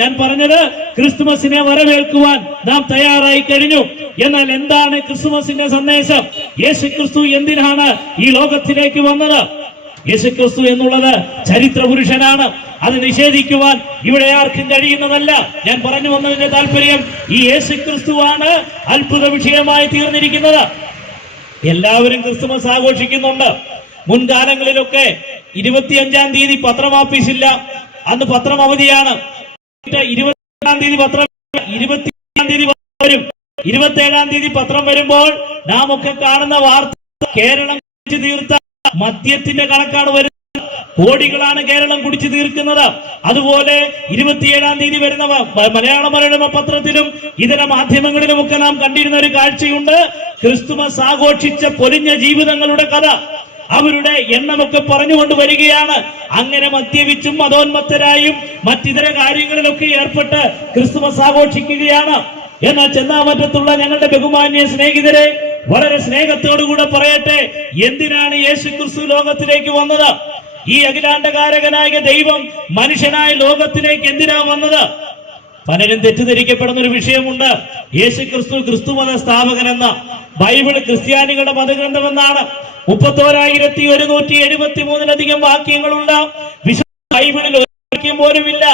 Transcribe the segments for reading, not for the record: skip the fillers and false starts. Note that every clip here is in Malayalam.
ഞാൻ പറഞ്ഞത് ക്രിസ്തുമസിനെ വരവേൽക്കുവാൻ നാം തയ്യാറായി കഴിഞ്ഞു. എന്നാൽ എന്താണ് ക്രിസ്തുമസിന്റെ സന്ദേശം? യേശു ക്രിസ്തു എന്തിനാണ് ഈ ലോകത്തിലേക്ക് വന്നത്? യേശു ക്രിസ്തു എന്നുള്ളത് ചരിത്ര പുരുഷനാണ്. അത് നിഷേധിക്കുവാൻ ഇവിടെ ആർക്കും കഴിയുന്നതല്ല. ഞാൻ പറഞ്ഞു വന്നതിന്റെ താല്പര്യം, ഈ യേശു ക്രിസ്തുവാണ് അത്ഭുത വിഷയമായി തീർന്നിരിക്കുന്നത്. എല്ലാവരും ക്രിസ്തുമസ് ആഘോഷിക്കുന്നുണ്ട്. മുൻകാലങ്ങളിലൊക്കെ 25-ാം തീയതി പത്രം ഓഫീസില്ല, അന്ന് പത്രം അവധിയാണ്. 27-ാം തീയതി പത്രം, 21-ാം തീയതി വരും. 27-ാം തീയതി പത്രം വരുമ്പോൾ നാം ഒക്കെ കാണുന്ന വാർത്ത കേരളം കുടിച്ചു തീർത്ത മദ്യത്തിന്റെ കണക്കാണ് വരുന്നത്. കോടികളാണ് കേരളം കുടിച്ചു തീർക്കുന്നത്. അതുപോലെ 27-ാം തീയതി വരുന്ന മലയാള മനോരമ പത്രത്തിലും ഇതര മാധ്യമങ്ങളിലുമൊക്കെ നാം കണ്ടിരുന്ന ഒരു കാഴ്ചയുണ്ട്. ക്രിസ്തുമസ് ആഘോഷിച്ച പൊലിഞ്ഞ ജീവിതങ്ങളുടെ കഥ, അവരുടെ എണ്ണമൊക്കെ പറഞ്ഞുകൊണ്ട് വരികയാണ്. അങ്ങനെ മദ്യപിച്ചും മതോന്മത്തരായും മറ്റിതര കാര്യങ്ങളിലൊക്കെ ഏർപ്പെട്ട് ക്രിസ്തുമസ് ആഘോഷിക്കുകയാണ്. എന്നാൽ ചെന്നാമറ്റത്തുള്ള ഞങ്ങളുടെ ബഹുമാന്യ സ്നേഹിതരെ, വളരെ സ്നേഹത്തോടുകൂടെ പറയട്ടെ, എന്തിനാണ് യേശു ക്രിസ്തു ലോകത്തിലേക്ക് വന്നത്? ഈ അഖിലാണ്ടകാരകനായ ദൈവം മനുഷ്യനായ ലോകത്തിലേക്ക് എന്തിനാ വന്നത്? പലരും തെറ്റിദ്ധരിക്കപ്പെടുന്ന ഒരു വിഷയമുണ്ട്. യേശു ക്രിസ്തു ക്രിസ്തുമത സ്ഥാപകനെന്ന, ബൈബിൾ ക്രിസ്ത്യാനികളുടെ മതഗ്രന്ഥമെന്നാണ്. 31,173 വാക്യങ്ങളുള്ള വിശുദ്ധ ബൈബിളിൽ ഒരു വാക്യം പോലുമില്ല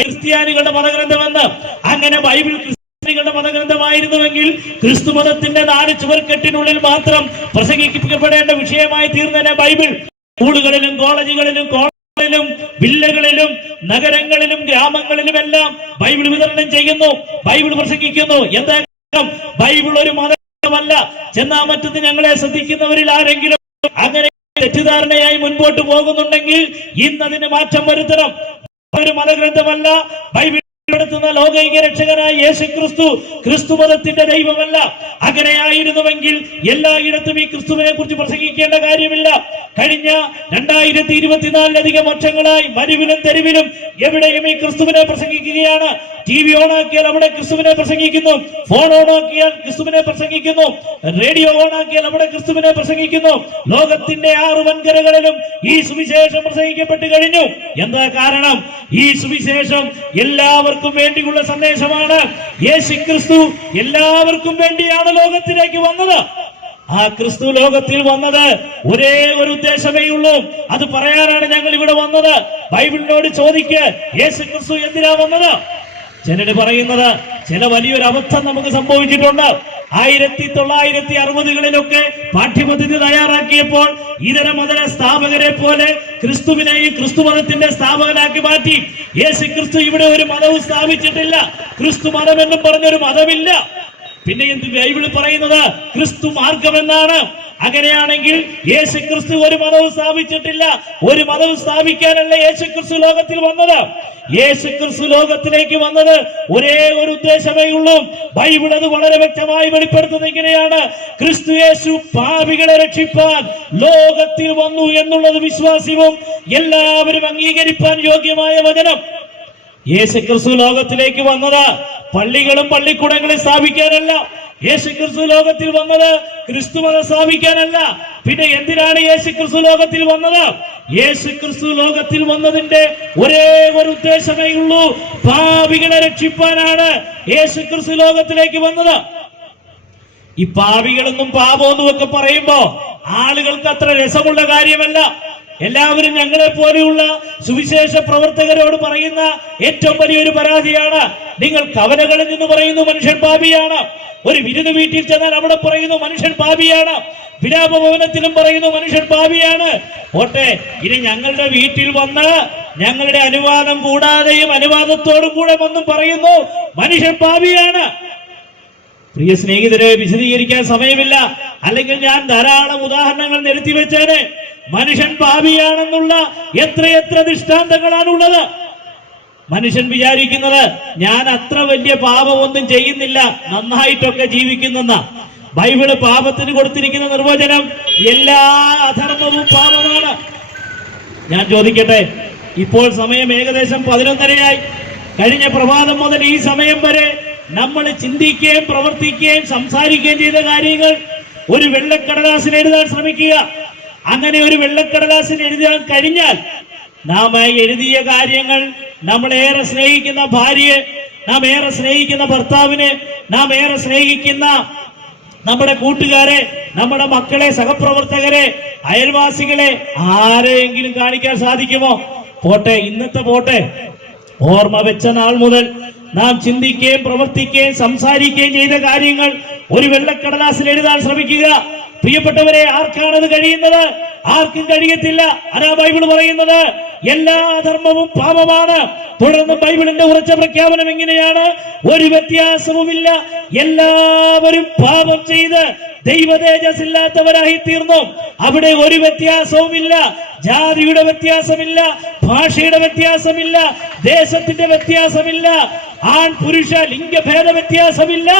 ക്രിസ്ത്യാനികളുടെ മതഗ്രന്ഥമെന്ന്. അങ്ങനെ ബൈബിൾ ക്രിസ്ത്യാനികളുടെ മതഗ്രന്ഥമായിരുന്നുവെങ്കിൽ ക്രിസ്തു മതത്തിന്റെ 4 ചുവർക്കെട്ടിനുള്ളിൽ മാത്രം പ്രസംഗിക്കപ്പെടേണ്ട വിഷയമായി തീർന്നതിനെ ബൈബിൾ സ്കൂളുകളിലും കോളേജുകളിലും വില്ലകളിലും നഗരങ്ങളിലും ഗ്രാമങ്ങളിലുമെല്ലാം ബൈബിൾ വിതരണം ചെയ്യുന്നു, ബൈബിൾ പ്രസംഗിക്കുന്നു. എന്താ? ബൈബിൾ ഒരു മതമല്ല. ചെന്നാമറ്റത്ത് ഞങ്ങളെ ശ്രദ്ധിക്കുന്നവരിൽ ആരെങ്കിലും അങ്ങനെ തെറ്റിദ്ധാരണയായി മുൻപോട്ട് പോകുന്നുണ്ടെങ്കിൽ ഇന്നതിന് മാറ്റം വരുത്തണം. ഒരു മതഗ്രന്ഥമല്ല ബൈബിൾ. ലോകൈക രക്ഷകനായ യേശു ക്രിസ്തു ക്രിസ്തു മതത്തിന്റെ ദൈവമല്ല. അങ്ങനെയായിരുന്നുവെങ്കിൽ എല്ലായിടത്തും ഈ ക്രിസ്തുവിനെ കുറിച്ച് പ്രസംഗിക്കേണ്ട കാര്യമില്ല. കഴിഞ്ഞ 2024 വർഷങ്ങളായി മരുവിലും തെരുവിലും എവിടെയും ഈ ക്രിസ്തുവിനെ പ്രസംഗിക്കുകയാണ്. TV ഓണാക്കിയാൽ അവിടെ ക്രിസ്തുവിനെ പ്രസംഗിക്കുന്നു, ഫോൺ ഓണാക്കിയാൽ ക്രിസ്തുവിനെ പ്രസംഗിക്കുന്നു, റേഡിയോ ഓണാക്കിയാൽ അവിടെ ക്രിസ്തുവിനെ പ്രസംഗിക്കുന്നു. ലോകത്തിന്റെ 6 വൻകരകളിലും ഈ സുവിശേഷം പ്രസംഗിക്കപ്പെട്ട് കഴിഞ്ഞു. എന്താ കാരണം? ഈ സുവിശേഷം എല്ലാവർക്കും വേണ്ടിയുള്ള സന്ദേശമാണ്. യേശു ക്രിസ്തു എല്ലാവർക്കും വേണ്ടിയാണ് ലോകത്തിലേക്ക് വന്നത്. ആ ക്രിസ്തു ലോകത്തിൽ വന്നത് ഒരേ ഒരു ഉദ്ദേശമേ ഉള്ളൂ. അത് പറയാനാണ് ഞങ്ങൾ ഇവിടെ വന്നത്. ബൈബിളിനോട് ചോദിക്ക്, യേശു ക്രിസ്തു എന്തിനാ വന്നത്? ചിലര് പറയുന്നത്, ചില വലിയൊരു അബദ്ധം നമുക്ക് സംഭവിച്ചിട്ടുണ്ട്. 1960-കളിലൊക്കെ പാഠ്യപദ്ധതി തയ്യാറാക്കിയപ്പോൾ ഇതര മത സ്ഥാപകരെ പോലെ ക്രിസ്തുവിനെയും ക്രിസ്തുമതത്തിന്റെ സ്ഥാപകനാക്കി മാറ്റി. യേശു ക്രിസ്തു ഇവിടെ ഒരു മതവും സ്ഥാപിച്ചിട്ടില്ല. ക്രിസ്തു മതം എന്നും പറഞ്ഞൊരു മതമില്ല. പിന്നെ എന്ത് ബൈബിൾ പറയുന്നത്? ക്രിസ്തു മാർഗമെന്നാണ്. അങ്ങനെയാണെങ്കിൽ യേശു ക്രിസ്തു ഒരു മതവും സ്ഥാപിച്ചിട്ടില്ല. ഒരു മതവും സ്ഥാപിക്കാനല്ല യേശു ക്രിസ്തു ലോകത്തിൽ വന്നത്. യേശു ക്രിസ്തു ലോകത്തിലേക്ക് വന്നത് ഒരേ ഒരു ഉദ്ദേശമേ ഉള്ളൂ. ബൈബിൾ അത് വളരെ വ്യക്തമായി വെളിപ്പെടുത്തുന്നത് ഇങ്ങനെയാണ്: ക്രിസ്തു യേശു പാപികളെ രക്ഷിപ്പാൻ ലോകത്തിൽ വന്നു എന്നുള്ളത് വിശ്വാസ്യവും എല്ലാവരും അംഗീകരിപ്പാൻ യോഗ്യമായ വചനം. യേശു ക്രിസ്തു ലോകത്തിലേക്ക് വന്നത് പള്ളികളും പള്ളിക്കൂടങ്ങളും സ്ഥാപിക്കാനല്ല. യേശു ക്രിസ്തു ലോകത്തിൽ വന്നത് ക്രിസ്തുമതം സ്ഥാപിക്കാനല്ല. പിന്നെ എന്തിനാണ് യേശു ക്രിസ്തു ലോകത്തിൽ വന്നത്? യേശു ക്രിസ്തു ലോകത്തിൽ വന്നതിന്റെ ഒരേ ഒരു ഉദ്ദേശമേ ഉള്ളൂ: പാപികളെ രക്ഷിപ്പാനാണ് യേശു ക്രിസ്തു ലോകത്തിലേക്ക് വന്നത്. ഈ പാപികളെന്നും പാപമെന്നും ഒക്കെ പറയുമ്പോ ആളുകൾക്ക് അത്ര രസമുള്ള കാര്യമല്ല. എല്ലാവരും ഞങ്ങളെ പോലെയുള്ള സുവിശേഷ പ്രവർത്തകരോട് പറയുന്ന ഏറ്റവും വലിയൊരു പരാതിയാണ്, നിങ്ങൾ കവലകളിൽ നിന്ന് പറയുന്നു മനുഷ്യൻ പാപിയാണ്, ഒരു വിരുന്ന് വീട്ടിൽ ചെന്നാൽ അവിടെ പറയുന്നു മനുഷ്യൻ പാപിയാണ്, വിലാപഭവനത്തിലും പറയുന്നു മനുഷ്യൻ പാപിയാണ്. ഓട്ടെ, ഇനി ഞങ്ങളുടെ വീട്ടിൽ വന്ന് ഞങ്ങളുടെ അനുവാദം കൂടാതെയും അനുവാദത്തോടും കൂടെ വന്നും പറയുന്നു മനുഷ്യൻ പാപിയാണ്. പ്രിയ സ്നേഹിതരെ, വിശദീകരിക്കാൻ സമയമില്ല, അല്ലെങ്കിൽ ഞാൻ ധാരാളം ഉദാഹരണങ്ങൾ നിരത്തി വെച്ചേനെ. മനുഷ്യൻ പാപിയാണെന്നുള്ള എത്രയെത്ര ദൃഷ്ടാന്തങ്ങളാണുള്ളത്. മനുഷ്യൻ വിചാരിക്കുന്നത് ഞാൻ അത്ര വലിയ പാപമൊന്നും ചെയ്യുന്നില്ല, നന്നായിട്ടൊക്കെ ജീവിക്കുന്നെന്ന. ബൈബിള് പാപത്തിന് കൊടുത്തിരിക്കുന്ന നിർവചനം എല്ലാ അധർമ്മവും പാപമാണ്. ഞാൻ ചോദിക്കട്ടെ, ഇപ്പോൾ സമയം ഏകദേശം 11:30 കഴിഞ്ഞ പ്രഭാതം മുതൽ ഈ സമയം വരെ നമ്മൾ ചിന്തിക്കുകയും പ്രവർത്തിക്കുകയും സംസാരിക്കുകയും ചെയ്ത കാര്യങ്ങൾ ഒരു വെള്ളക്കടലാസിൽ എഴുതാൻ ശ്രമിക്കുക. അങ്ങനെ ഒരു വെള്ളക്കടലാസിൽ എഴുതാൻ കഴിഞ്ഞാൽ നാം എഴുതിയ കാര്യങ്ങൾ, നമ്മളേറെ സ്നേഹിക്കുന്ന ഭാര്യയെ, നാം ഏറെ സ്നേഹിക്കുന്ന ഭർത്താവിനെ, നാം ഏറെ സ്നേഹിക്കുന്ന നമ്മുടെ കൂട്ടുകാരെ, നമ്മുടെ മക്കളെ, സഹപ്രവർത്തകരെ, അയൽവാസികളെ ആരെയെങ്കിലും കാണിക്കാൻ സാധിക്കുമോ? പോട്ടെ, ഇന്നത്തെ പോട്ടെ, ഓർമ്മ വെച്ച നാൾ മുതൽ നാം ചിന്തിക്കുകയും പ്രവർത്തിക്കുകയും സംസാരിക്കുകയും ചെയ്ത കാര്യങ്ങൾ ഒരു വെള്ളക്കടലാസിൽ എഴുതാൻ ശ്രമിക്കുക. പ്രിയപ്പെട്ടവരെ, ആർക്കാണത് കഴിയുന്നത്? ആർക്കും കഴിയത്തില്ല. അതാ ബൈബിൾ പറയുന്നത്, എല്ലാ ധർമ്മവും പാപമാണ്. തുടർന്ന് ബൈബിളിന്റെ ഉറച്ച പ്രഖ്യാപനം എങ്ങനെയാണ്? ഒരു വ്യത്യാസവുമില്ല, എല്ലാവരും പാപം ചെയ്ത് ദൈവതേജസ്സില്ലാത്തവരായി തീർന്നു. അവിടെ ഒരു വ്യത്യാസവുമില്ല. ജാതിയുടെ വ്യത്യാസമില്ല, ഭാഷയുടെ വ്യത്യാസമില്ല, ദേശത്തിന്റെ വ്യത്യാസമില്ല, ആൺ പുരുഷ ലിംഗഭേദ വ്യത്യാസമില്ല.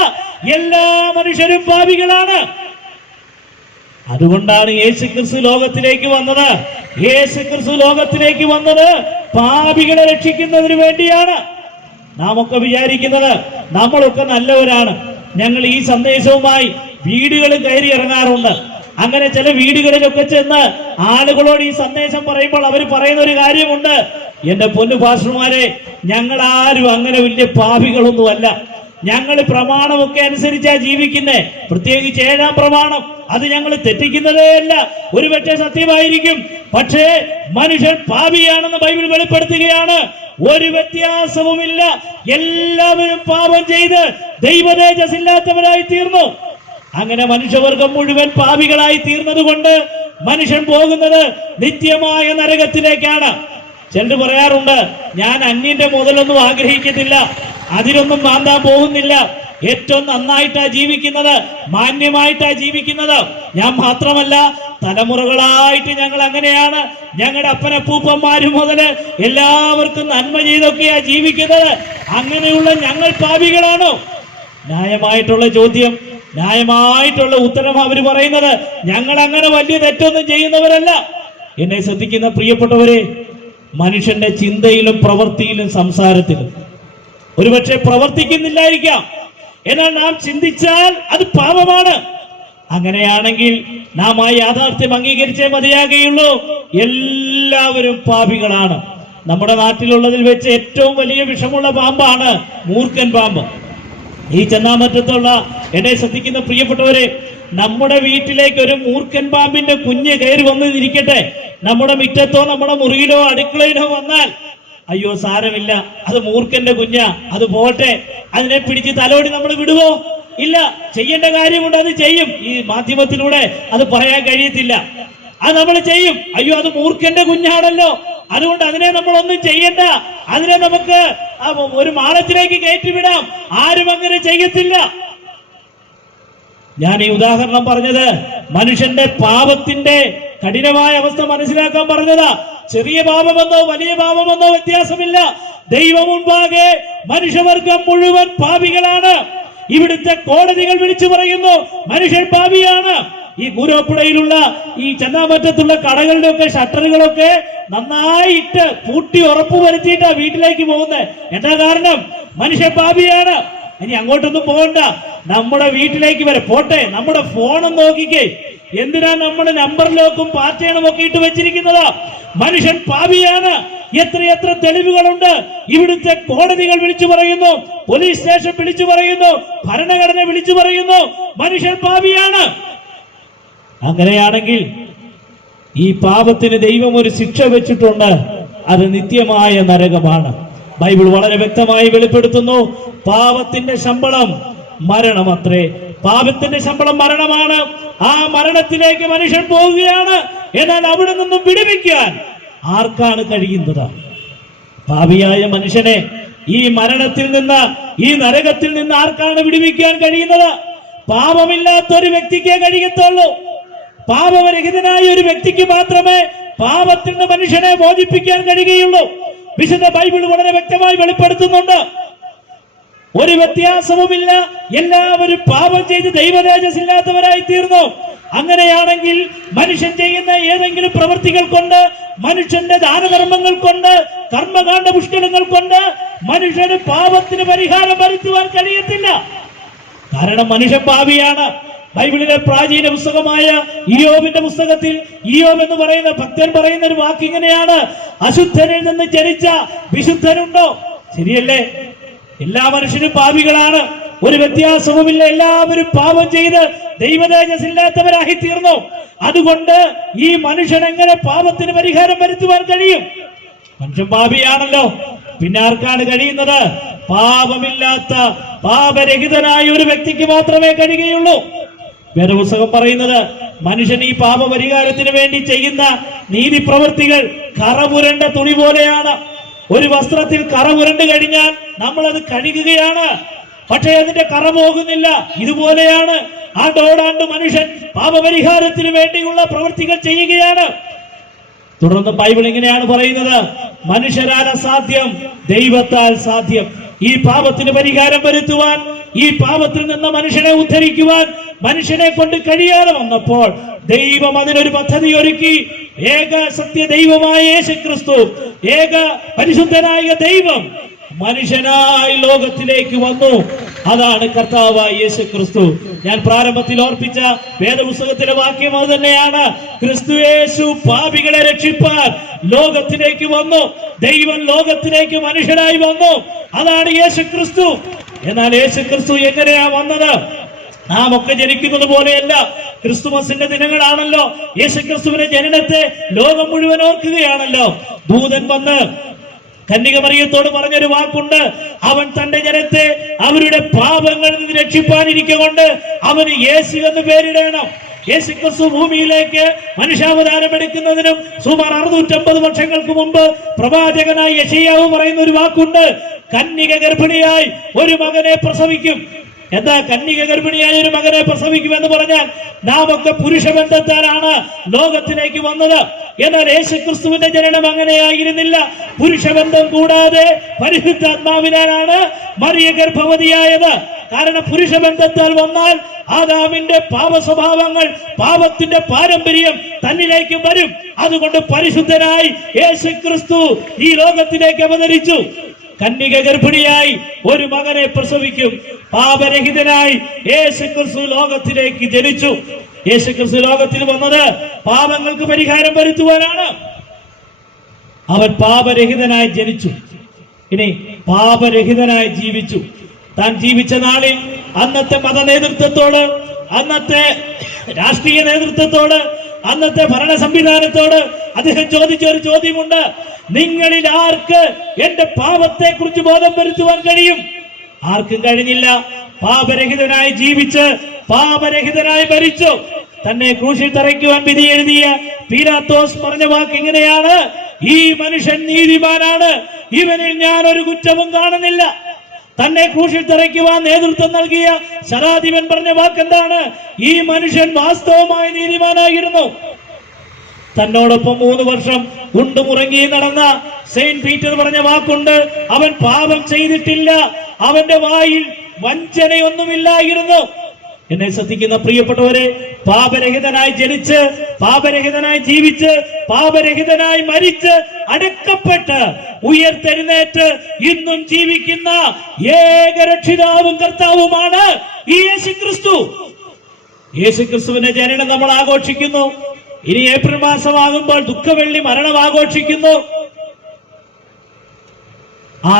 എല്ലാ മനുഷ്യരും പാപികളാണ്. അതുകൊണ്ടാണ് യേശുക്രിസ്തു ലോകത്തിലേക്ക് വന്നത്. യേശുക്രിസ്തു ലോകത്തിലേക്ക് വന്നത് പാപികളെ രക്ഷിക്കുന്നതിന് വേണ്ടിയാണ്. നാം ഒക്കെ വിചാരിക്കുന്നത് നമ്മളൊക്കെ നല്ലവരാണ്. ഞങ്ങൾ ഈ സന്ദേശവുമായി വീടുകളിൽ കയറി ഇറങ്ങാറുണ്ട്. അങ്ങനെ ചില വീടുകളിലൊക്കെ ചെന്ന് ആളുകളോട് ഈ സന്ദേശം പറയുമ്പോൾ അവർ പറയുന്ന ഒരു കാര്യമുണ്ട്, എന്റെ പൊന്നു പാസ്റ്റർമാരെ, ഞങ്ങൾ ആരും അങ്ങനെ വലിയ പാപികളൊന്നുമല്ല. ഞങ്ങൾ പ്രമാണമൊക്കെ അനുസരിച്ചാ ജീവിക്കുന്നേ. പ്രത്യേകിച്ച് 7-ാം പ്രമാണം, അത് ഞങ്ങൾ തെറ്റിക്കുന്നതേ അല്ല. ഒരുപക്ഷെ സത്യമായിരിക്കും, പക്ഷേ മനുഷ്യൻ പാപിയാണെന്ന് ബൈബിൾ വെളിപ്പെടുത്തുകയാണ്. ഒരു വ്യത്യാസവുമില്ല, എല്ലാവരും പാപം ചെയ്ത് ദൈവതേജസ്സില്ലാത്തവരായി തീർന്നു. അങ്ങനെ മനുഷ്യവർഗം മുഴുവൻ പാപികളായി തീർന്നത് കൊണ്ട് മനുഷ്യൻ പോകുന്നത് നിത്യമായ നരകത്തിലേക്കാണ്. ചിലർ പറയാറുണ്ട്, ഞാൻ അന്യന്റെ മുതലൊന്നും ആഗ്രഹിക്കത്തില്ല, അതിനൊന്നും മാന്താൻ പോകുന്നില്ല, ഏറ്റവും നന്നായിട്ടാ ജീവിക്കുന്നത്, മാന്യമായിട്ടാ ജീവിക്കുന്നത്. ഞാൻ മാത്രമല്ല, തലമുറകളായിട്ട് ഞങ്ങൾ അങ്ങനെയാണ്. ഞങ്ങളുടെ അപ്പനപ്പൂപ്പന്മാര് മുതല് എല്ലാവർക്കും നന്മ ചെയ്തൊക്കെയാ ജീവിക്കുന്നത്. അങ്ങനെയുള്ള ഞങ്ങൾ പാപികളാണോ? ന്യായമായിട്ടുള്ള ചോദ്യം, ന്യായമായിട്ടുള്ള ഉത്തരം അവർ പറയുന്നത്, ഞങ്ങൾ അങ്ങനെ വലിയ തെറ്റൊന്നും ചെയ്യുന്നവരല്ല. എന്നെ ശ്രദ്ധിക്കുന്ന പ്രിയപ്പെട്ടവരെ, മനുഷ്യന്റെ ചിന്തയിലും പ്രവൃത്തിയിലും സംസാരത്തിലും ഒരുപക്ഷെ പ്രവർത്തിക്കുന്നില്ലായിരിക്കാം, എന്നാൽ നാം ചിന്തിച്ചാൽ അത് പാപമാണ്. അങ്ങനെയാണെങ്കിൽ നാം ആ യാഥാർത്ഥ്യം അംഗീകരിച്ചേ മതിയാകുകയുള്ളൂ. എല്ലാവരും പാപികളാണ്. നമ്മുടെ നാട്ടിലുള്ളതിൽ വെച്ച് ഏറ്റവും വലിയ വിഷമുള്ള പാമ്പാണ് മൂർഖൻ പാമ്പ്. ഈ ചെന്നാമറ്റത്തുള്ള എന്നെ ശ്രദ്ധിക്കുന്ന പ്രിയപ്പെട്ടവരെ, നമ്മുടെ വീട്ടിലേക്ക് ഒരു മൂർഖൻ പാമ്പിന്റെ കുഞ്ഞ് കയറി വന്നിരിക്കട്ടെ, നമ്മുടെ മുറ്റത്തോ നമ്മുടെ മുറിയിലോ അടുക്കളയിലോ വന്നാൽ, അയ്യോ സാരമില്ല, അത് മൂർഖന്റെ കുഞ്ഞാ, അത് പോട്ടെ, അതിനെ പിടിച്ച് തലോടി നമ്മൾ വിടുവോ? ഇല്ല. ചെയ്യേണ്ട കാര്യമുണ്ട്, അത് ചെയ്യും. ഈ മാധ്യമത്തിലൂടെ അത് പറയാൻ കഴിയത്തില്ല, അത് നമ്മൾ ചെയ്യും. അയ്യോ, അത് മൂർഖന്റെ കുഞ്ഞാണല്ലോ, അതുകൊണ്ട് അതിനെ നമ്മളൊന്നും ചെയ്യണ്ട, അതിനെ നമുക്ക് ഒരു മാളത്തിലേക്ക് കയറ്റിവിടാം. ആരും അങ്ങനെ ചെയ്യത്തില്ല. ഞാൻ ഈ ഉദാഹരണം പറഞ്ഞത് മനുഷ്യന്റെ പാപത്തിന്റെ കഠിനമായ അവസ്ഥ മനസ്സിലാക്കാൻ പറഞ്ഞതാ. ചെറിയ പാപമെന്നോ വലിയ പാപമെന്നോ വ്യത്യാസമില്ല. ദൈവം മുൻപാകെ മനുഷ്യവർഗം മുഴുവൻ പാപികളാണ്. ഇവിടുത്തെ കോടതികൾ വിളിച്ചു പറയുന്നു മനുഷ്യൻ പാപിയാണ്. ഈ ഗുരുപ്പുഴയിലുള്ള ഈ ചെന്നാമറ്റത്തുള്ള കടകളുടെ ഒക്കെ ഷട്ടറുകളൊക്കെ നന്നായിട്ട് പൂട്ടി ഉറപ്പ് വരുത്തിയിട്ടാ വീട്ടിലേക്ക് പോകുന്നത്. എന്താ കാരണം? മനുഷ്യൻ പാപിയാണ്. ഇനി അങ്ങോട്ടൊന്നും പോകണ്ട, നമ്മുടെ വീട്ടിലേക്ക് വരെ പോട്ടെ, നമ്മുടെ ഫോണും നോക്കിക്കേ, എന്തിനാ നമ്മുടെ നമ്പർ ലോക്കും പാറ്റേണും ഒക്കെ ഇട്ട് വെച്ചിരിക്കുന്നത്? മനുഷ്യൻ പാപിയാണ്. എത്രയെത്ര തെളിവുകളുണ്ട്. ഇവിടുത്തെ കോടതികൾ വിളിച്ചു പറയുന്നു, പോലീസ് സ്റ്റേഷൻ വിളിച്ചു പറയുന്നു, ഭരണഘടന വിളിച്ചു പറയുന്നു, മനുഷ്യൻ പാപിയാണ്. അങ്ങനെയാണെങ്കിൽ ഈ പാപത്തിന് ദൈവം ഒരു ശിക്ഷ വെച്ചിട്ടുണ്ട്, അത് നിത്യമായ നരകമാണ്. ബൈബിൾ വളരെ വ്യക്തമായി വെളിപ്പെടുത്തുന്നു, പാപത്തിന്റെ ശമ്പളം മരണമത്രേ. പാപത്തിന്റെ ശമ്പളം മരണമാണ്. ആ മരണത്തിലേക്ക് മനുഷ്യൻ പോവുകയാണ്. എന്നാൽ അവിടെ നിന്നും വിടുവിക്കാൻ ആർക്കാണ് കഴിയുന്നത്? പാപിയായ മനുഷ്യനെ ഈ മരണത്തിൽ നിന്ന്, ഈ നരകത്തിൽ നിന്ന് ആർക്കാണ് വിടുവിക്കാൻ കഴിയുന്നത്? പാപമില്ലാത്തൊരു വ്യക്തിക്കേ കഴിയത്തുള്ളൂ. പാപരഹിതനായ ഒരു വ്യക്തിക്ക് മാത്രമേ പാപത്തിൽ നിന്ന് മനുഷ്യനെ മോചിപ്പിക്കാൻ കഴിയുകയുള്ളൂ. വിശുദ്ധ ബൈബിൾ വളരെ വ്യക്തമായി വെളിപ്പെടുത്തുന്നുണ്ട്. ഒരു വ്യത്യാസവുമില്ല, എല്ലാവരും പാപം ചെയ്ത് ദൈവതേജസ്സില്ലാത്തവരായി തീർന്നു. അങ്ങനെയാണെങ്കിൽ മനുഷ്യൻ ചെയ്യുന്ന ഏതെങ്കിലും പ്രവൃത്തികൾ കൊണ്ട്, മനുഷ്യന്റെ ദാനധർമ്മങ്ങൾ കൊണ്ട്, കർമ്മകാണ്ഡ പുഷ്കലങ്ങൾ കൊണ്ട് മനുഷ്യന് പാപത്തിന് പരിഹാരം വരുത്തുവാൻ കഴിയത്തില്ല. കാരണം മനുഷ്യൻ പാപിയാണ്. ബൈബിളിലെ പ്രാചീന പുസ്തകമായ ഇയ്യോബിന്റെ പുസ്തകത്തിൽ ഇയ്യോബ് എന്ന് പറയുന്ന ഭക്തൻ പറയുന്ന ഒരു വാക്ക് ഇങ്ങനെയാണ്: അശുദ്ധനിൽ നിന്ന് ജനിച്ച വിശുദ്ധനുണ്ടോ? ശരിയല്ലേ? എല്ലാ മനുഷ്യരും പാപികളാണ്, ഒരു വ്യത്യാസവുമില്ല. എല്ലാവരും പാപം ചെയ്ത് ദൈവതേജസ്സില്ലാത്തവരായി തീർന്നു. അതുകൊണ്ട് ഈ മനുഷ്യൻ എങ്ങനെ പാപത്തിന് പരിഹാരം വരുത്തുവാൻ കഴിയും? മനുഷ്യൻ പാപിയാണല്ലോ. പിന്നെ ആർക്കാണ് കഴിയുന്നത്? പാപമില്ലാത്ത പാപരഹിതനായ ഒരു വ്യക്തിക്ക് മാത്രമേ കഴിയുകയുള്ളൂ. വേദപുസ്തകം പറയുന്നത് മനുഷ്യൻ ഈ പാപപരിഹാരത്തിന് വേണ്ടി ചെയ്യുന്ന നീതി പ്രവൃത്തികൾ കറപുരണ്ട തുണി പോലെയാണ്. ഒരു വസ്ത്രത്തിൽ കറപുരണ്ട് കഴിഞ്ഞാൽ നമ്മൾ അത് കഴുകുകയാണ്, പക്ഷേ അതിന്റെ കറ പോകുന്നില്ല. ഇതുപോലെയാണ് ആണ്ടോടാണ്ട് മനുഷ്യൻ പാപപരിഹാരത്തിന് വേണ്ടിയുള്ള പ്രവൃത്തികൾ ചെയ്യുകയാണ്. തുടർന്ന് ബൈബിൾ ഇങ്ങനെയാണ് പറയുന്നത്: മനുഷ്യരാൽ അസാധ്യം ദൈവത്താൽ സാധ്യം. ഈ പാപത്തിന് പരിഹാരം വരുത്തുവാൻ, ഈ പാപത്തിൽ നിന്ന് മനുഷ്യനെ ഉദ്ധരിക്കുവാൻ മനുഷ്യനെ കൊണ്ട് കഴിയാതെ വന്നപ്പോൾ ദൈവം അതിനൊരു പദ്ധതി ഒരുക്കി. ഏക സത്യ ദൈവമായ യേശുക്രിസ്തു, ഏക പരിശുദ്ധനായ ദൈവം മനുഷ്യനായി ലോകത്തിലേക്ക് വന്നു. അതാണ് കർത്താവായ യേശുക്രിസ്തു. ഞാൻ പ്രാരംഭത്തിൽ ഓർപ്പിച്ച വേദപുസ്തകത്തിലെ വാക്യം അത് തന്നെയാണ്: ക്രിസ്തു യേശു പാപികളെ രക്ഷിപ്പാൻ ലോകത്തിലേക്ക് വന്നു. ദൈവം ലോകത്തിലേക്ക് മനുഷ്യനായി വന്നു. അതാണ് യേശുക്രിസ്തു. എന്നാൽ യേശുക്രിസ്തു എങ്ങനെയാ വന്നത്? നാം ഒക്കെ ജനിക്കുന്നത് പോലെയല്ല. ക്രിസ്തുമസിന്റെ ദിനങ്ങളാണല്ലോ. യേശുക്രിസ്തുവിന്റെ ജനനത്തെ ലോകം മുഴുവൻ ഓർക്കുകയാണല്ലോ. ദൂതൻ വന്ന് കന്യക മറിയത്തോട് പറഞ്ഞൊരു വാക്കുണ്ട്: അവൻ തന്റെ ജനത്തെ അവരുടെ പാപങ്ങളിൽ നിന്ന് രക്ഷിപ്പാനിരിക്കൊണ്ട് അവന് യേശു എന്ന് പേരിടണം. യേശുക്രിസ്തു ഭൂമിയിലേക്ക് മനുഷ്യാവതാരം എടുക്കുന്നതിനും സുമാർ 650 വർഷങ്ങൾക്ക് മുമ്പ് പ്രവാചകനായ യെശയ്യാവ് പറയുന്ന ഒരു വാക്കുണ്ട്: കന്യക ഗർഭിണിയായി ഒരു മകനെ പ്രസവിക്കും. എന്താ കന്യക ഗർഭിണിയായ ഒരു മകനെ പ്രസവിക്കുമെന്ന് പറഞ്ഞാൽ നാം ഒക്കെ പുരുഷബന്ധത്താലാണ് ലോകത്തിലേക്ക് വന്നത്. എന്നാൽ യേശുക്രിസ്തുവിന്റെ ജനനം അങ്ങനെയായിരുന്നില്ല. പുരുഷബന്ധം കൂടാതെ പരിശുദ്ധാത്മാവിനാലാണ് മറിയ ഗർഭവതിയായത്. കാരണം പുരുഷബന്ധത്താൽ വന്നാൽ ആദാമിന്റെ പാപ സ്വഭാവങ്ങൾ, പാപത്തിന്റെ പാരമ്പര്യം തന്നിലേക്ക് വരും. അതുകൊണ്ട് പരിശുദ്ധനായി യേശുക്രിസ്തു ഈ ലോകത്തിലേക്ക് അവതരിച്ചു. കന്യക ഗർഭിണിയായി ഒരു മകനെ പ്രസവിക്കും. പാപരഹിതനായി യേശുക്രിസ്തു ലോകത്തിലേക്ക് ജനിച്ചു. യേശുക്രിസ്തു ലോകത്തിൽ വന്നത് പാപങ്ങൾക്ക് പരിഹാരം വരുത്തുവാനാണ്. അവൻ പാപരഹിതനായി ജനിച്ചു, ഇനി പാപരഹിതനായി ജീവിച്ചു. താൻ ജീവിച്ച നാളിൽ അന്നത്തെ മത നേതൃത്വത്തോട്, അന്നത്തെ രാഷ്ട്രീയ നേതൃത്വത്തോട്, അന്നത്തെ ഭരണ സംവിധാനത്തോട് അദ്ദേഹം ചോദിച്ച ഒരു ചോദ്യമുണ്ട്: നിങ്ങളിൽ ആർക്ക് എന്റെ പാപത്തെ കുറിച്ച് ബോധം വരുത്തുവാൻ കഴിയും? ആർക്കും കഴിഞ്ഞില്ല. പാപരഹിതനായി ജീവിച്ച് പാപരഹിതനായി മരിച്ചു. തന്നെ ക്രൂശിൽ തറയ്ക്കുവാൻ വിധി എഴുതിയ പീലാത്തോസ് പറഞ്ഞ വാക്ക് ഇങ്ങനെയാണ്: ഈ മനുഷ്യൻ നീതിമാനാണ്, ഇവനിൽ ഞാൻ ഒരു കുറ്റവും കാണുന്നില്ല. തന്നെ ക്രൂശിൽ തറയ്ക്കുവാൻ നേതൃത്വം നൽകിയ ശതാധിപൻ പറഞ്ഞ വാക്ക് എന്താണ്? ഈ മനുഷ്യൻ വാസ്തവമായി നീതിമാനായിരുന്നു. തന്നോടൊപ്പം 3 വർഷം ഉണ്ടുമുറങ്ങി നടന്ന സെയിന്റ് പീറ്റർ പറഞ്ഞ വാക്കുണ്ട്: അവൻ പാപം ചെയ്തിട്ടില്ല, അവന്റെ വായിൽ വഞ്ചനയൊന്നുമില്ലായിരുന്നു. എന്നെ ശ്രദ്ധിക്കുന്ന പ്രിയപ്പെട്ടവരെ, പാപരഹിതനായി ജനിച്ച്, പാപരഹിതനായി ജീവിച്ച്, പാപരഹിതനായി മരിച്ച്, അടക്കപ്പെട്ട്, ഉയർത്തെഴുന്നേറ്റ് ഇന്നും ജീവിക്കുന്ന ഏക രക്ഷിതാവും കർത്താവുമാണ് ഈ യേശുക്രിസ്തു. യേശുക്രിസ്തുവിന്റെ ജനനം നമ്മൾ ആഘോഷിക്കുന്നു. ഇനി ഏപ്രിൽ മാസമാകുമ്പോൾ ദുഃഖവെള്ളി മരണം ആഘോഷിക്കുന്നു. ആ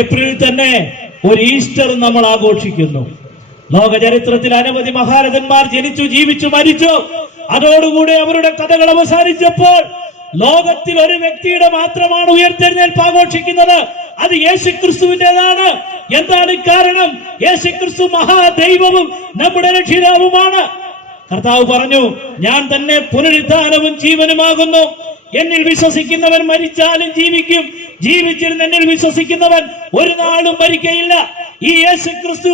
ഏപ്രിലിൽ തന്നെ ഒരു ഈസ്റ്റർ നമ്മൾ ആഘോഷിക്കുന്നു. ലോക ചരിത്രത്തിൽ അനവധി മഹാരഥന്മാർ ജനിച്ചു, ജീവിച്ചു, മരിച്ചു. അതോടുകൂടി അവരുടെ കഥകൾ അവസാനിച്ചപ്പോൾ ലോകത്തിൽ ഒരു വ്യക്തിയുടെ മാത്രമാണ് ഉയർത്തെഴുന്നേൽപ്പ് ആഘോഷിക്കുന്നത്. അത് യേശുക്രിസ്തുവിന്റേതാണ്. എന്താണ് കാരണം? യേശുക്രിസ്തു മഹാദൈവവും നമ്മുടെ രക്ഷിതാവുമാണ്. കർത്താവ് പറഞ്ഞു: ഞാൻ തന്നെ പുനരുത്ഥാനവും ജീവനുമാകുന്നു. എന്നിൽ വിശ്വസിക്കുന്നവൻ മരിച്ചാലും ജീവിക്കും, ജീവിച്ചിരുന്ന് എന്നിൽ വിശ്വസിക്കുന്നവൻ ഒരു നാളും മരിക്കയില്ല. ഈ യേശുക്രിസ്തു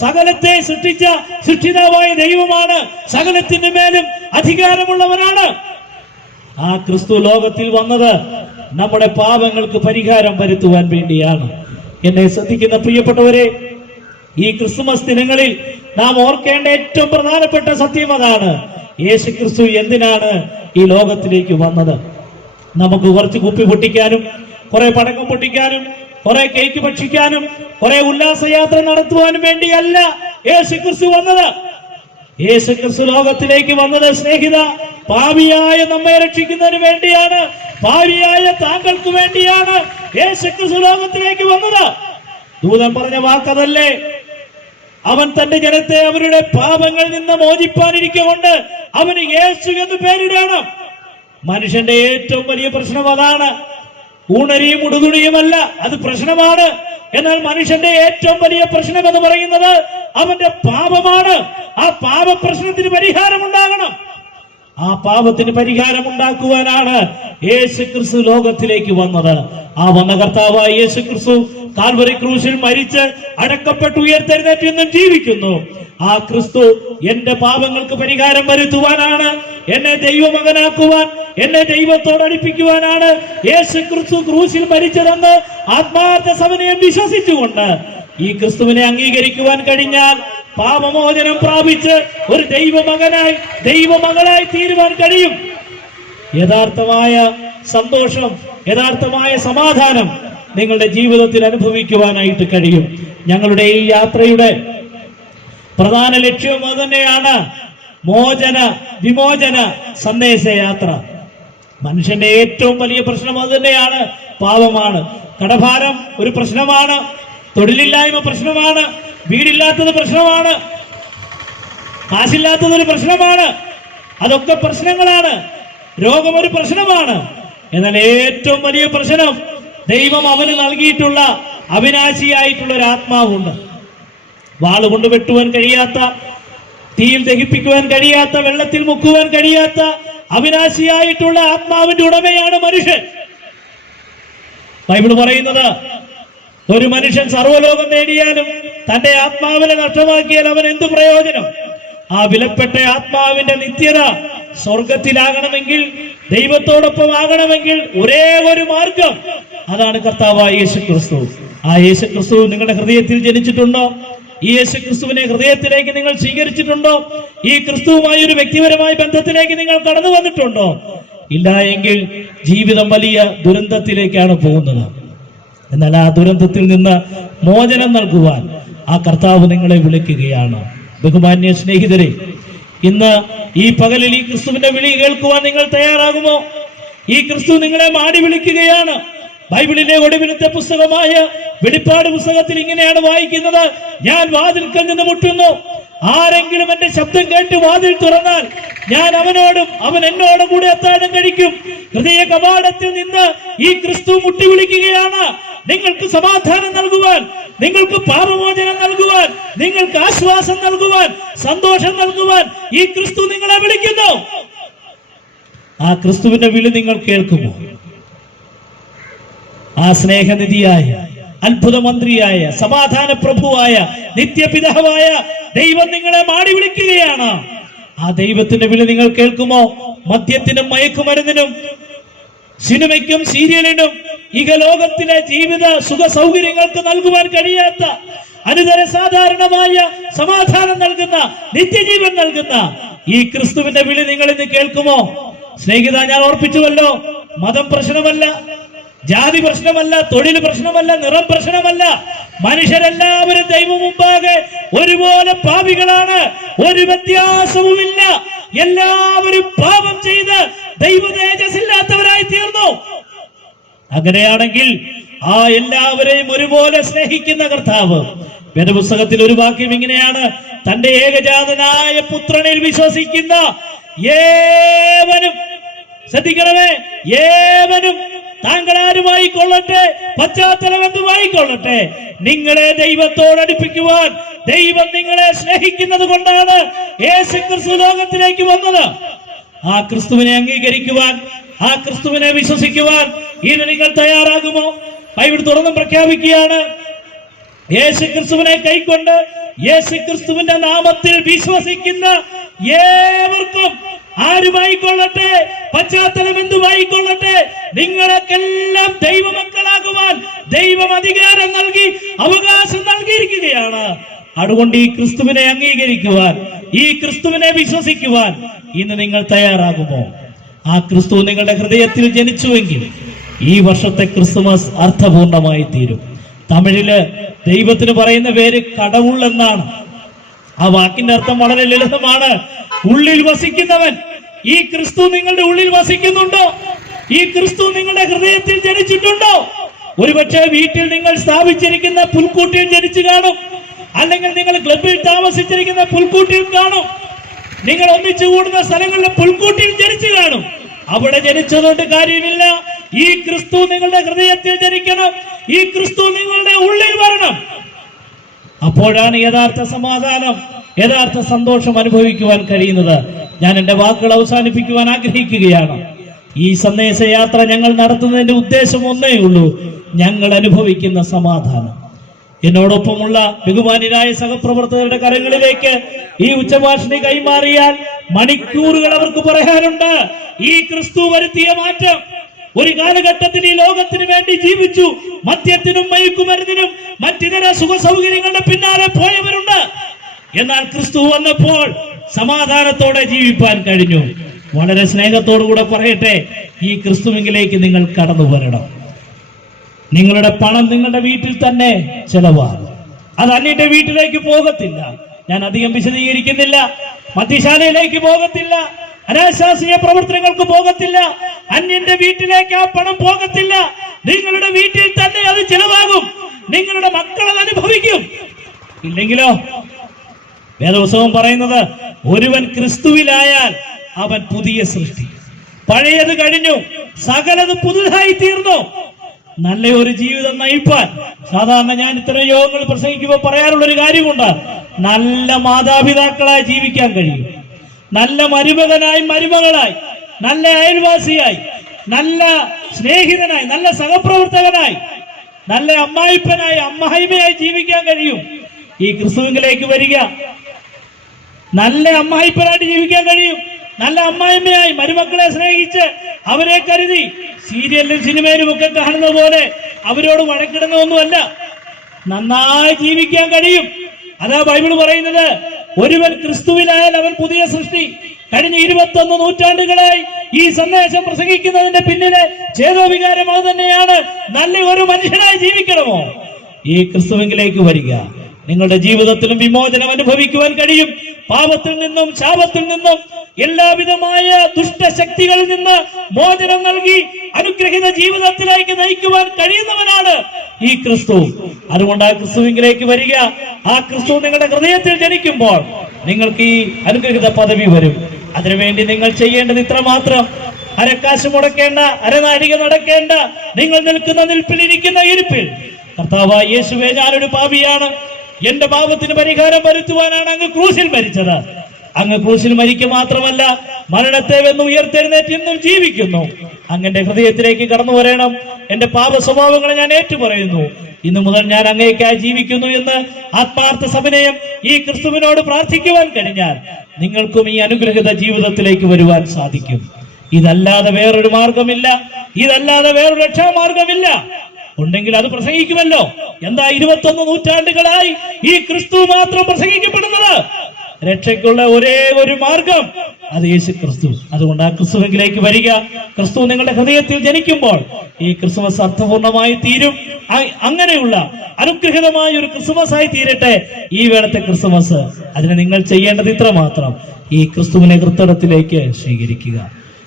സകലത്തെ സൃഷ്ടിച്ച സൃഷ്ടിതാവായ ദൈവമാണ്. സകലത്തിന് മേലും അധികാരമുള്ളവനാണ്. ആ ക്രിസ്തു ലോകത്തിൽ വന്നത് നമ്മുടെ പാപങ്ങൾക്ക് പരിഹാരം വരുത്തുവാൻ വേണ്ടിയാണ്. എന്നെ ശ്രദ്ധിക്കുന്ന പ്രിയപ്പെട്ടവരെ, ഈ ക്രിസ്തുമസ് ദിനങ്ങളിൽ നാം ഓർക്കേണ്ട ഏറ്റവും പ്രധാനപ്പെട്ട സത്യം അതാണ്: യേശുക്രിസ്തു എന്തിനാണ് ഈ ലോകത്തിലേക്ക് വന്നത്? നമുക്ക് കുറച്ച് കുപ്പി പൊട്ടിക്കാനും, കുറെ പടക്കം പൊട്ടിക്കാനും, കുറെ കേക്ക് ഭക്ഷിക്കാനും, കുറെ ഉല്ലാസയാത്ര നടത്തുവാനും വേണ്ടിയല്ല യേശുക്രിസ്തു വന്നത്. യേശു ക്രിസ്തു ലോകത്തിലേക്ക് വന്നത് സ്നേഹിത പാപിയായ നമ്മെ രക്ഷിക്കുന്നതിന് വേണ്ടിയാണ്. പാപിയായ താങ്കൾക്ക് വേണ്ടിയാണ് യേശു ക്രിസ്തു ലോകത്തിലേക്ക് വന്നത്. ദൂതൻ പറഞ്ഞ വാക്കതല്ലേ? അവൻ തന്റെ ജനത്തെ അവരുടെ പാപങ്ങളിൽ നിന്ന് മോചിപ്പാനിരിക്കൊണ്ട് അവന് യേശു എന്ന് പേരിടണം. മനുഷ്യന്റെ ഏറ്റവും വലിയ പ്രശ്നം അതാണ്. ഊണരിയും ഉടുതുണിയുമല്ല, അത് പ്രശ്നമാണ്. എന്നാൽ മനുഷ്യന്റെ ഏറ്റവും വലിയ പ്രശ്നം എന്ന് പറയുന്നത് അവന്റെ പാപമാണ്. ആ പാപ പ്രശ്നത്തിന് പരിഹാരമുണ്ടാകണം. ആ പാപത്തിന് പരിഹാരം ഉണ്ടാക്കുവാനാണ് യേശു ക്രിസ്തു ലോകത്തിലേക്ക് വന്നത്. ആ വന്ന കർത്താവായ യേശു ക്രിസ്തു കാൽവരി ക്രൂശിൽ മരിച്ച് അടക്കപ്പെട്ടു ഉയർത്തെഴുന്നേറ്റ് ഇന്നും ജീവിക്കുന്നു. ആ ക്രിസ്തു എന്റെ പാപങ്ങൾക്ക് പരിഹാരം വരുത്തുവാനാണ്, എന്നെ ദൈവമകനാക്കുവാൻ, എന്നെ ദൈവത്തോട് അടുപ്പിക്കുവാനാണ് യേശു ക്രിസ്തു ക്രൂശിൽ മരിച്ചതെന്ന് ആത്മാർത്ഥ സമന്വയം വിശ്വസിച്ചുകൊണ്ട് ഈ ക്രിസ്തുവിനെ അംഗീകരിക്കുവാൻ കഴിഞ്ഞാൽ പാപമോചനം പ്രാപിച്ച് ഒരു ദൈവമകനായി ദൈവമകളായി തീരുവാൻ കഴിയും. യഥാർത്ഥമായ സന്തോഷം, യഥാർത്ഥമായ സമാധാനം നിങ്ങളുടെ ജീവിതത്തിൽ അനുഭവിക്കുവാനായിട്ട് കഴിയും. ഞങ്ങളുടെ ഈ യാത്രയുടെ പ്രധാന ലക്ഷ്യം അത് തന്നെയാണ്, വിമോചന സന്ദേശയാത്ര. മനുഷ്യന്റെ ഏറ്റവും വലിയ പ്രശ്നം അത് തന്നെയാണ്, പാപമാണ്. കടഭാരം ഒരു പ്രശ്നമാണ്, തൊഴിലില്ലായ്മ പ്രശ്നമാണ്, വീടില്ലാത്തത് പ്രശ്നമാണ്, കാശില്ലാത്തത് ഒരു പ്രശ്നമാണ്. അതൊക്കെ പ്രശ്നങ്ങളാണ്. രോഗം ഒരു പ്രശ്നമാണ്. എന്നാൽ ഏറ്റവും വലിയ പ്രശ്നം ദൈവം അവന് നൽകിയിട്ടുള്ള അവിനാശിയായിട്ടുള്ള ഒരു ആത്മാവുണ്ട്. വാളുകൊണ്ട് വെട്ടുവാൻ കഴിയാത്ത, തീയിൽ ദഹിപ്പിക്കുവാൻ കഴിയാത്ത, വെള്ളത്തിൽ മുക്കുവാൻ കഴിയാത്ത അവിനാശിയായിട്ടുള്ള ആത്മാവിന്റെ ഉടമയാണ് മനുഷ്യൻ. ബൈബിൾ പറയുന്നത് ഒരു മനുഷ്യൻ സർവ്വലോകം നേടിയാലും തന്റെ ആത്മാവിനെ നഷ്ടമാക്കിയാൽ അവൻ എന്ത് പ്രയോജനം? ആ വിലപ്പെട്ട ആത്മാവിന്റെ നിത്യത സ്വർഗത്തിലാകണമെങ്കിൽ, ദൈവത്തോടൊപ്പം ആകണമെങ്കിൽ ഒരേ ഒരു മാർഗം, അതാണ് കർത്താവായ യേശു ക്രിസ്തു. ആ യേശു ക്രിസ്തു നിങ്ങളുടെ ഹൃദയത്തിൽ ജനിച്ചിട്ടുണ്ടോ? ഈ യേശു ക്രിസ്തുവിനെ ഹൃദയത്തിലേക്ക് നിങ്ങൾ സ്വീകരിച്ചിട്ടുണ്ടോ? ഈ ക്രിസ്തുവുമായി ഒരു വ്യക്തിപരമായ ബന്ധത്തിലേക്ക് നിങ്ങൾ കടന്നു വന്നിട്ടുണ്ടോ? ഇല്ല എങ്കിൽ ജീവിതം വലിയ ദുരന്തത്തിലേക്കാണ് പോകുന്നത്. എന്നാൽ ആ ദുരന്തത്തിൽ നിന്ന് മോചനം നൽകുവാൻ ആ കർത്താവ് നിങ്ങളെ വിളിക്കുകയാണ്. ബഹുമാന്യ സ്നേഹിതരെ, ഇന്ന് ഈ പകലിൽ ഈ ക്രിസ്തുവിന്റെ വിളി കേൾക്കുവാൻ നിങ്ങൾ തയ്യാറാകുമോ? ഈ ക്രിസ്തു നിങ്ങളെ മാടി വിളിക്കുകയാണ്. ബൈബിളിലെ ഒടുവിലത്തെ പുസ്തകമായ വെളിപ്പാട് പുസ്തകത്തിൽ ഇങ്ങനെയാണ് വായിക്കുന്നത്: ഞാൻ വാതിൽക്കൽ നിന്ന് മുട്ടുന്നു, ആരെങ്കിലും എന്റെ ശബ്ദം കേട്ട് വാതിൽ തുറന്നാൽ ഞാൻ അവനോടും അവൻ എന്നോടും കൂടെ അത്താഴം കഴിക്കും. ഹൃദയ കവാടത്തിൽ നിന്ന് ഈ ക്രിസ്തു മുട്ടി വിളിക്കുകയാണ്. നിങ്ങൾക്ക് സമാധാനം നൽകുവാൻ, നിങ്ങൾക്ക് പാപമോചനം നൽകുവാൻ, നിങ്ങൾക്ക് ആശ്വാസം നൽകുവാൻ, സന്തോഷം നൽകുവാൻ ഈ ക്രിസ്തു നിങ്ങളെ വിളിക്കുന്നു. ആ ക്രിസ്തുവിന്റെ വിളി നിങ്ങൾ കേൾക്കുമോ? ആ സ്നേഹനിധിയായ, അത്ഭുത മന്ത്രിയായ, സമാധാന പ്രഭുവായ, നിത്യപിതാവായ ദൈവം നിങ്ങളെ മാടി വിളിക്കുകയാണ്. ആ ദൈവത്തിന്റെ വിളി നിങ്ങൾ കേൾക്കുമോ? മദ്യത്തിനും മയക്കുമരുന്നിനും സിനിമയ്ക്കും സീരിയലിനും ഇഹലോകത്തിലെ ജീവിത സുഖ സൗകര്യങ്ങൾക്ക് നൽകുവാൻ കഴിയാത്ത, അനുതര സാധാരണമായ സമാധാനം നൽകുന്ന, നിത്യജീവൻ നൽകുന്ന ഈ ക്രിസ്തുവിന്റെ വിളി നിങ്ങൾ ഇന്ന് കേൾക്കുമോ? സ്നേഹിത, ഞാൻ ഓർപ്പിച്ചുവല്ലോ, മതം പ്രശ്നമല്ല, ജാതി പ്രശ്നമല്ല, തൊഴിൽ പ്രശ്നമല്ല, നിറം പ്രശ്നമല്ല. മനുഷ്യരെല്ലാവരും ദൈവം മുമ്പാകെ ഒരുപോലെ പാപികളാണ്. ഒരു വ്യത്യാസവുമില്ല. എല്ലാവരും പാപം ചെയ്ത് ദൈവ തേജസ്സില്ലാത്തവരായി തീർന്നു. അങ്ങനെയാണെങ്കിൽ ആ എല്ലാവരെയും ഒരുപോലെ സ്നേഹിക്കുന്ന കർത്താവ്, വേദപുസ്തകത്തിൽ ഒരു വാക്യം ഇങ്ങനെയാണ്: തന്റെ ഏകജാതനായ പുത്രനിൽ വിശ്വസിക്കുന്ന ഏവനും, ശ്രദ്ധിക്കണമേ, ഏവനും താങ്കൾ ആരുമായിക്കൊള്ളട്ടെ, പശ്ചാത്തലം എന്തുമായിക്കൊള്ളട്ടെ, നിങ്ങളെ ദൈവത്തോട് അടുപ്പിക്കുവാൻ ദൈവം നിങ്ങളെ സ്നേഹിക്കുന്നത് കൊണ്ടാണ് യേശു ക്രിസ്തു ലോകത്തിലേക്ക് വന്നത്. ആ ക്രിസ്തുവിനെ അംഗീകരിക്കുവാൻ, ആ ക്രിസ്തുവിനെ വിശ്വസിക്കുവാൻ ഇനി നിങ്ങൾ തയ്യാറാകുമോ? ബൈബിൾ തുറന്നും പ്രഖ്യാപിക്കുകയാണ്: യേശു ക്രിസ്തുവിനെ കൈക്കൊണ്ട് യേശു ക്രിസ്തുവിന്റെ നാമത്തിൽ വിശ്വസിക്കുന്ന ഏവർക്കും, ആരുമായിക്കൊള്ളട്ടെ, പശ്ചാത്തലം എന്തുമായിക്കൊള്ളട്ടെ, നിങ്ങളൊക്കെല്ലാം ദൈവമക്കളാകുവാൻ ദൈവം അധികാരം നൽകി, അവകാശം നൽകിയിരിക്കുകയാണ്. അതുകൊണ്ട് ഈ ക്രിസ്തുവിനെ അംഗീകരിക്കുവാൻ, ഈ ക്രിസ്തുവിനെ വിശ്വസിക്കുവാൻ ഇന്ന് നിങ്ങൾ തയ്യാറാകുമോ? ആ ക്രിസ്തു നിങ്ങളുടെ ഹൃദയത്തിൽ ജനിച്ചുവെങ്കിൽ ഈ വർഷത്തെ ക്രിസ്തുമസ് അർത്ഥപൂർണമായി തീരും. തമിഴില് ദൈവത്തിന് പറയുന്ന പേര് കടവുൾ എന്നാണ്. ആ വാക്കിന്റെ അർത്ഥം വളരെ ലളിതമാണ്, ഉള്ളിൽ വസിക്കുന്നവൻ. ഈ ക്രിസ്തു നിങ്ങളുടെ ഉള്ളിൽ വസിക്കുന്നുണ്ടോ? ഈ ക്രിസ്തു നിങ്ങളുടെ ഹൃദയത്തിൽ ജനിച്ചിട്ടുണ്ടോ? ഒരുപക്ഷെ വീട്ടിൽ നിങ്ങൾ സ്ഥാപിച്ചിരിക്കുന്ന പുൽക്കൂട്ടിൽ ജനിച്ചു കാണും, അല്ലെങ്കിൽ നിങ്ങൾ ക്ലബിൽ താമസിച്ചിരിക്കുന്ന പുൽക്കൂട്ടിൽ കാണും, നിങ്ങൾ ഒന്നിച്ചു കൂടുന്ന സ്ഥലങ്ങളിലെ പുൽക്കൂട്ടിൽ ജനിച്ചു കാണും. അവിടെ ജനിച്ചതുകൊണ്ട് കാര്യമില്ല. ഈ ക്രിസ്തു നിങ്ങളുടെ ഹൃദയത്തിൽ ജനിക്കണം. ഈ ക്രിസ്തു നിങ്ങളുടെ ഉള്ളിൽ വരണം. അപ്പോഴാണ് യഥാർത്ഥ സമാധാനം, യഥാർത്ഥ സന്തോഷം അനുഭവിക്കുവാൻ കഴിയുന്നത്. ഞാൻ എന്റെ വാക്കുകൾ അവസാനിപ്പിക്കുവാൻ ആഗ്രഹിക്കുകയാണ്. ഈ സന്ദേശയാത്ര ഞങ്ങൾ നടത്തുന്നതിന്റെ ഉദ്ദേശം ഒന്നേ ഉള്ളൂ, ഞങ്ങൾ അനുഭവിക്കുന്ന സമാധാനം. എന്നോടൊപ്പമുള്ള ബഹുമാന്യരായ സഹപ്രവർത്തകരുടെ കരങ്ങളിലേക്ക് ഈ ഉച്ചഭാഷണി കൈമാറിയാൽ മണിക്കൂറുകൾ അവർക്ക് പറയാനുണ്ട്. ഈ ക്രിസ്തു വരുത്തിയ മാറ്റം. ഒരു കാലഘട്ടത്തിൽ ഈ ലോകത്തിന് വേണ്ടി ജീവിച്ചു, മദ്യത്തിനും മയക്കുമരുന്നിനും മറ്റിതര സുഖ സൗകര്യങ്ങളുടെ പിന്നാലെ പോയവരുണ്ട്. എന്നാൽ ക്രിസ്തു വന്നപ്പോൾ സമാധാനത്തോടെ ജീവിപ്പാൻ കഴിഞ്ഞു. വളരെ സ്നേഹത്തോടുകൂടെ പറയട്ടെ, ഈ ക്രിസ്തുവിലേക്ക് നിങ്ങൾ കടന്നു വരണം. നിങ്ങളുടെ പണം നിങ്ങളുടെ വീട്ടിൽ തന്നെ ചെലവാകും. അത് അന്യന്റെ വീട്ടിലേക്ക് പോകത്തില്ല. ഞാൻ അധികം വിശദീകരിക്കുന്നില്ല. മദ്യശാലയിലേക്ക് പോകത്തില്ല, അനാശാസ്ത്രീയ പ്രവർത്തനങ്ങൾക്ക് പോകത്തില്ല, അന്യന്റെ വീട്ടിലേക്ക് ആ പണം പോകത്തില്ല. നിങ്ങളുടെ വീട്ടിൽ തന്നെ അത് ചെലവാകും. നിങ്ങളുടെ മക്കൾ അത് അനുഭവിക്കും. ഇല്ലെങ്കിലോ? വേദപുസ്തകം പറയുന്നത്, ഒരുവൻ ക്രിസ്തുവിലായാൽ അവൻ പുതിയ സൃഷ്ടി, പഴയത് കഴിഞ്ഞു, സകലത് പുതുതായി തീർന്നു. നല്ല ഒരു ജീവിതം നയിപ്പാൻ സാധാരണ ഞാൻ ഇത്തരം യോഗങ്ങൾ പ്രസംഗിക്കുമ്പോൾ പറയാറുള്ള ഒരു കാര്യമുണ്ട്. നല്ല മാതാപിതാക്കളായി ജീവിക്കാൻ കഴിയും, നല്ല മരുമകനായി മരുമകളായി, നല്ല അയൽവാസിയായി, നല്ല സ്നേഹിതനായി, നല്ല സഹപ്രവർത്തകനായി, നല്ല അമ്മായിപ്പനായി അമ്മായിമ്മയായി ജീവിക്കാൻ കഴിയും. ഈ ക്രിസ്തുവിലേക്ക് വരിക. നല്ല അമ്മായിപ്പനായിട്ട് ജീവിക്കാൻ കഴിയും, നല്ല അമ്മായിമ്മയായി മരുമക്കളെ സ്നേഹിച്ച് അവരെ കരുതി സീരിയലിലും സിനിമയിലും ഒക്കെ കാണുന്ന പോലെ അവരോട് വഴക്കിടുന്ന ഒന്നുമല്ല, നന്നായി ജീവിക്കാൻ കഴിയും. അതാ ബൈബിൾ പറയുന്നത്, ഒരുവൻ ക്രിസ്തുവിലായാൽ അവൻ പുതിയ സൃഷ്ടി. കഴിഞ്ഞ 21 നൂറ്റാണ്ടുകളായി ഈ സന്ദേശം പ്രസംഗിക്കുന്നതിന്റെ പിന്നിലെ ചേതോവികാരം അത് തന്നെയാണ്. നല്ല ഒരു മനുഷ്യനായി ജീവിക്കണമോ? ഈ ക്രിസ്തുവിലേക്ക് വരിക. നിങ്ങളുടെ ജീവിതത്തിലും വിമോചനം അനുഭവിക്കുവാൻ കഴിയും. പാപത്തിൽ നിന്നും ശാപത്തിൽ നിന്നും എല്ലാവിധമായ ദുഷ്ടശക്തികളിൽ നിന്ന് മോചനം നൽകി അനുഗ്രഹീത ജീവിതത്തിലേക്ക് നയിക്കുവാൻ കഴിയുന്നവനാണ് ഈ ക്രിസ്തു. അതുകൊണ്ട് ആ ക്രിസ്തുവിലേക്ക് വരിക. ആ ക്രിസ്തു നിങ്ങളുടെ ഹൃദയത്തിൽ ജനിക്കുമ്പോൾ നിങ്ങൾക്ക് ഈ അനുഗ്രഹീത പദവി വരും. അതിനുവേണ്ടി നിങ്ങൾ ചെയ്യേണ്ടത് ഇത്രമാത്രം: അരക്കാശ് മുടക്കേണ്ട, അരനാഴിക നടക്കേണ്ട. നിങ്ങൾ നിൽക്കുന്ന നിൽപ്പിലിരിക്കുന്ന ഇരിപ്പിൽ, കർത്താവായ യേശുവേ, ഞാനൊരു പാപിയാണ്, എന്റെ പാപത്തിന് പരിഹാരം വരുത്തുവാനാണ് അങ്ങ് ക്രൂശിൽ മരിച്ചത്. അങ്ങ് ക്രൂശിൽ മരിക്കുക മാത്രമല്ല, മരണത്തെ വെന്ന് ഉയർത്തെഴുന്നേറ്റ് ഇന്നും ജീവിക്കുന്നു. അങ്ങന്റെ ഹൃദയത്തിലേക്ക് കടന്നു വരണം. എന്റെ പാപ സ്വഭാവങ്ങളെ ഞാൻ ഏറ്റുപറയുന്നു. ഇന്നു മുതൽ ഞാൻ അങ്ങേക്കായി ജീവിക്കുന്നു എന്ന് ആത്മാർത്ഥ സവിനയം ഈ ക്രിസ്തുവിനോട് പ്രാർത്ഥിക്കുവാൻ കഴിഞ്ഞാൽ നിങ്ങൾക്കും ഈ അനുഗ്രഹിത ജീവിതത്തിലേക്ക് വരുവാൻ സാധിക്കും. ഇതല്ലാതെ വേറൊരു മാർഗമില്ല, ഇതല്ലാതെ വേറൊരു രക്ഷാമാർഗമില്ല. ഉണ്ടെങ്കിൽ അത് പ്രസംഗിക്കുമല്ലോ. എന്താ 21 നൂറ്റാണ്ടുകളായി ഈ ക്രിസ്തു മാത്രം പ്രസംഗിക്കപ്പെടുന്നത്? രക്ഷയ്ക്കുള്ള ഒരേ ഒരു മാർഗം, അത് യേശു ക്രിസ്തു. അതുകൊണ്ട് ആ ക്രിസ്തുവിലേക്ക് വരിക. ക്രിസ്തു നിങ്ങളുടെ ഹൃദയത്തിൽ ജനിക്കുമ്പോൾ ഈ ക്രിസ്മസ് അർത്ഥപൂർണമായി തീരും. അങ്ങനെയുള്ള അനുഗ്രഹിതമായ ഒരു ക്രിസ്മസ് ആയി തീരട്ടെ ഈ വേളത്തെ ക്രിസ്മസ്. അതിന് നിങ്ങൾ ചെയ്യേണ്ടത് ഇത്രമാത്രം: ഈ ക്രിസ്തുവിനെ ഹൃദയത്തിലേക്ക് സ്വീകരിക്കുക,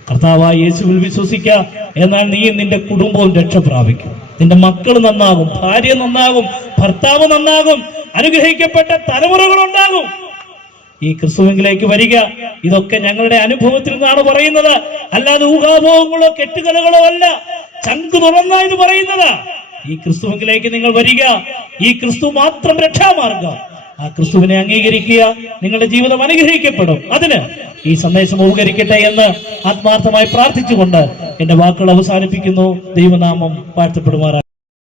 കർത്താവായ യേശുവിൽ വിശ്വസിക്കുക. എന്നാൽ നീയും നിന്റെ കുടുംബവും രക്ഷ പ്രാപിക്കും. നിന്റെ മക്കൾ നന്നാകും, ഭാര്യ നന്നാകും, ഭർത്താവ് നന്നാകും, അനുഗ്രഹിക്കപ്പെട്ട തലമുറകൾ ഉണ്ടാകും. ഈ ക്രിസ്തുവിലേക്ക് വരിക. ഇതൊക്കെ ഞങ്ങളുടെ അനുഭവത്തിൽ നിന്നാണ് പറയുന്നത്, അല്ലാതെ ഊഹാഭോഗങ്ങളോ കെട്ടുകഥകളോ അല്ല. ചങ്ക് തുറന്നായത് പറയുന്നത്. ഈ ക്രിസ്തുവിലേക്ക് നിങ്ങൾ വരിക. ഈ ക്രിസ്തു മാത്രം രക്ഷാമാർഗം. ആ ക്രിസ്തുവിനെ അംഗീകരിക്കുക, നിങ്ങളുടെ ജീവിതം അനുഗ്രഹിക്കപ്പെടും. അതിന് ഈ സന്ദേശം ഉപകരിക്കട്ടെ എന്ന് ആത്മാർത്ഥമായി പ്രാർത്ഥിച്ചുകൊണ്ട് എന്റെ വാക്കുകൾ അവസാനിപ്പിക്കുന്നു. ദൈവനാമം വാഴ്ത്തപ്പെടുമാറാകട്ടെ.